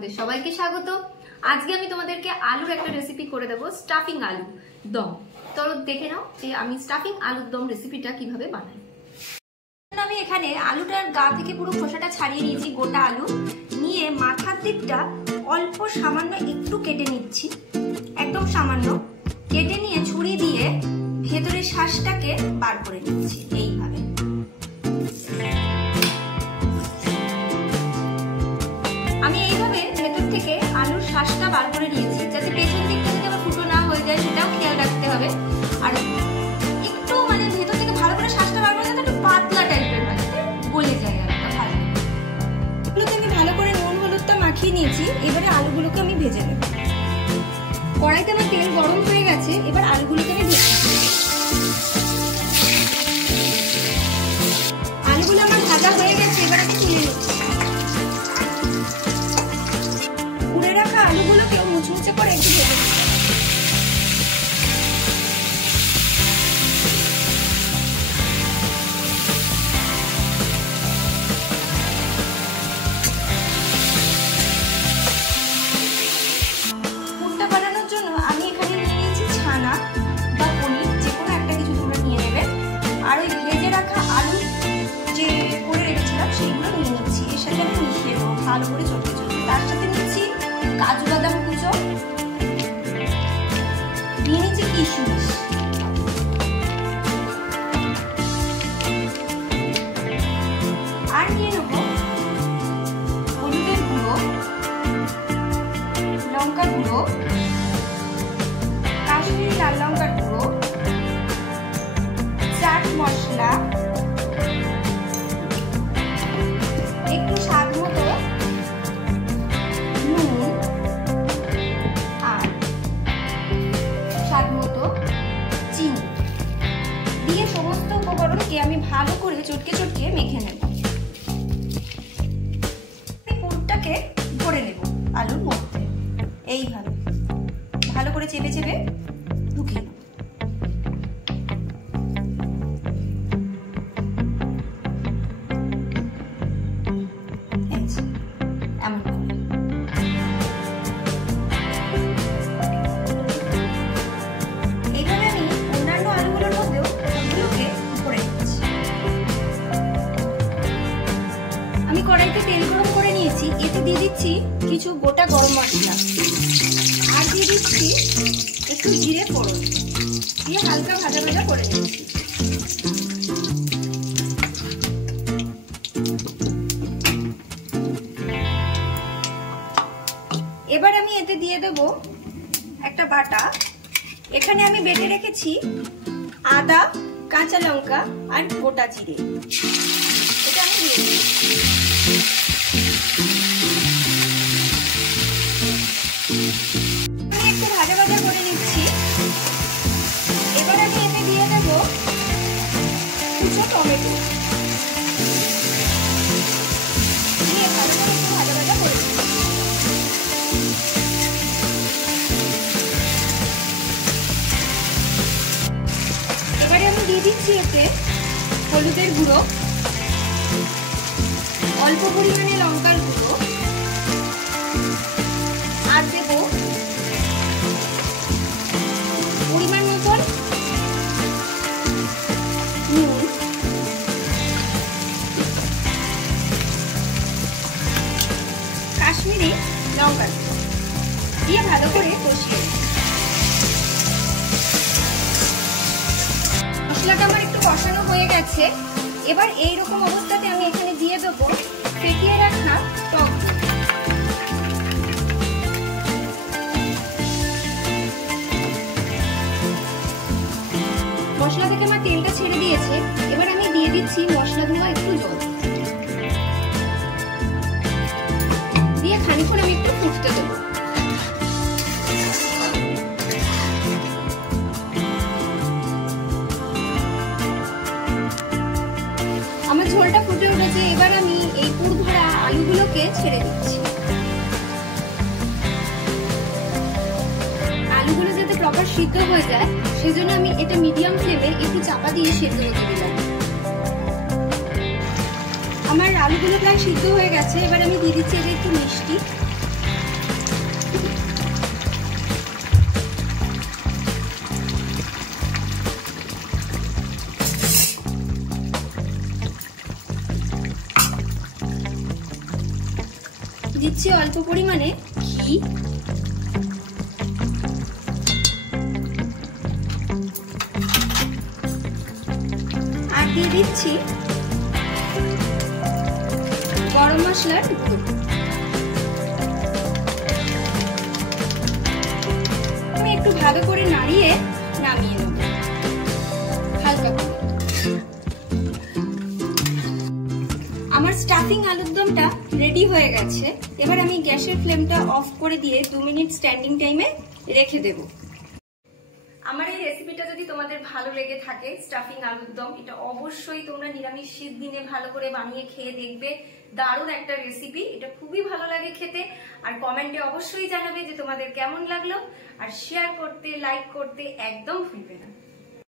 তোমাদের সবাইকে স্বাগত। আজকে আমি তোমাদেরকে আলুর একটা রেসিপি করে দেবো, স্টাফিং আলু দম। তো দেখে নাও যে আমি স্টাফিং আলুর দম রেসিপিটা কিভাবে বানাই। আমি এখানে আলুটার গা থেকে পুরো খোসাটা ছাড়িয়ে নিয়েছি, গোটা আলু নিয়ে মাথার দিকটা অল্প সামান্য একটু কেটে নিচ্ছি, একদম সামান্য কেটে নিয়ে ছুরি দিয়ে ভেতরের শ্বাসটাকে বার করে নিচ্ছি। এইভাবে আমি এইভাবে ভেতর থেকে আলুর শ্বাসটা বার করে নিয়েছি, যাতে পেছন দিকটা যদি আবার ফুটো না হয়ে যায় সেটাও খেয়াল রাখতে হবে। আর একটু মানে ভেতর থেকে ভালো করে শ্বাসটা বার করে যাতে একটু পাতলা টাইপের হয়, গলে যায় আলুটা ভালো। এগুলোকে আমি ভালো করে নুন হলুদটা মাখিয়ে নিয়েছি। এবারে আলুগুলোকে আমি ভেজে নেব। কড়াইতে আমার তেল গরম হয়ে গেছে, এবার আলুগুলোকে আমি ভেজে নেব। আলুগুলো আমার ভাজা হয়ে গেছে, এবার আমি তুলে নিচ্ছি। পুড়ে রাখা আলুগুলোকেও মুচমুচে করে একটু ভেজে নেব। পুরটা বানানোর জন্য আমি এখানে নিয়ে নিয়েছি ছানা বা পনির, যে কোনো একটা কিছু তোমরা নিয়ে নেবে। আর ওই ভেজে রাখা আলু যে করে রেখেছিলাম সেইগুলো নিয়ে নিচ্ছি। এর সাথে আমি মিশিয়ে নেবো ভালো করে চটকে চটকে। তার সাথে নিচ্ছি কাজু বাদাম কুচো, নিয়ে নিচ্ছি কিশমিশ, আর নিয়ে নেবো হলুদের গুঁড়ো, লঙ্কা গুঁড়ো, কাশ্মীরি লাল লঙ্কার গুঁড়ো, চাট মশলা, একটু স্বাদ মতো নুন, আর স্বাদ মতো চিনি দিয়ে সমস্ত উপকরণকে আমি ভালো করে চটকে চটকে মেখে নেব। পুরটাকে ভরে নেব আলুর মধ্যে, এইভাবে ভালো করে চেপে চেপে ঢুকিয়ে নেব। এমন করে এইভাবে আমি অন্যান্য আলুগুলোর মধ্যেও ওগুলোকে ভরে নিচ্ছি। আমি কড়াইতে তেল গরম করে নিয়েছি, এতে দিয়ে দিচ্ছি কিছু গোটা গরম মশলা, আর দিয়ে দিচ্ছি একটু জিরে ফোড়ন, দিয়ে হালকা ভাজা ভাজা করে নিচ্ছি। এবার আমি এতে দিয়ে দেব একটা বাটা। এখানে আমি বেটে রেখেছি আদা, কাঁচা লঙ্কা আর গোটা জিরে, এটা আমি দিয়ে দেব। আমি একটু ভাজা ভাজা করে নিচ্ছি। এবার আমি এতে দিয়ে দেব কুচো টমেটো, দিয়ে ভালো করে একটু ভাজা ভাজা করে নিচ্ছি। এবারে আমি দিয়ে দিচ্ছি এতে হলুদের গুঁড়ো, অল্প পরিমাণে লঙ্কার গুঁড়ো, আর দেব পরিমাণ মতন নুন, কাশ্মীরি লঙ্কার গুঁড়ো দিয়ে ভালো করে কষিয়ে। মশলাটা আমার একটু কষানো হয়ে গেছে। এবার এইরকম অবস্থাতে আমি এখানে দিয়ে দেবো ফেটিয়ে রাখা টক দই। মশলা থেকে আমার তেলটা ছেড়ে দিয়েছে, এবার আমি দিয়ে দিচ্ছি মশলা ধোয়া একটু জল, দিয়ে খানিকক্ষণ আমি একটু ফুটতে দেবো। আমার ঝোলটা ফুটে উঠেছে, এবার আমি এই পুর ভরা আলুগুলোকে ছেড়ে দিচ্ছি। আলুগুলো যাতে প্রপার সিদ্ধ হয়ে যায় সেজন্য আমি এটা মিডিয়াম ফ্লেমে একটু চাপা দিয়ে সেদ্ধ হতে দিলাম। আমার আলুগুলো প্রায় সিদ্ধ হয়ে গেছে। এবার আমি দিয়ে দিচ্ছি এতে একটু মিষ্টি, দিচ্ছি অল্প পরিমাণে ঘি, আর দিয়ে দিচ্ছি গরম মশলার গুঁড়ো। আমি একটু ভালো করে নাড়িয়ে নামিয়ে নেব হালকা করে। আমার স্টাফিং আলুর দমটা রেডি হয়ে গেছে। এবার আমি গ্যাসের ফ্লেমটা অফ করে দিয়ে 2 মিনিট স্ট্যান্ডিং টাইমে রেখে দেব। আমার এই রেসিপিটা যদি তোমাদের ভালো লেগে থাকে, স্টাফিং আলুর দম, এটা অবশ্যই তোমরা নিরামিষ শীত দিনে ভালো করে বানিয়ে খেয়ে দেখবে। দারুণ একটা রেসিপি, এটা খুবই ভালো লাগে খেতে। আর কমেন্টে অবশ্যই জানাবে যে তোমাদের কেমন লাগলো, আর শেয়ার করতে, লাইক করতে একদম ভুলবে না।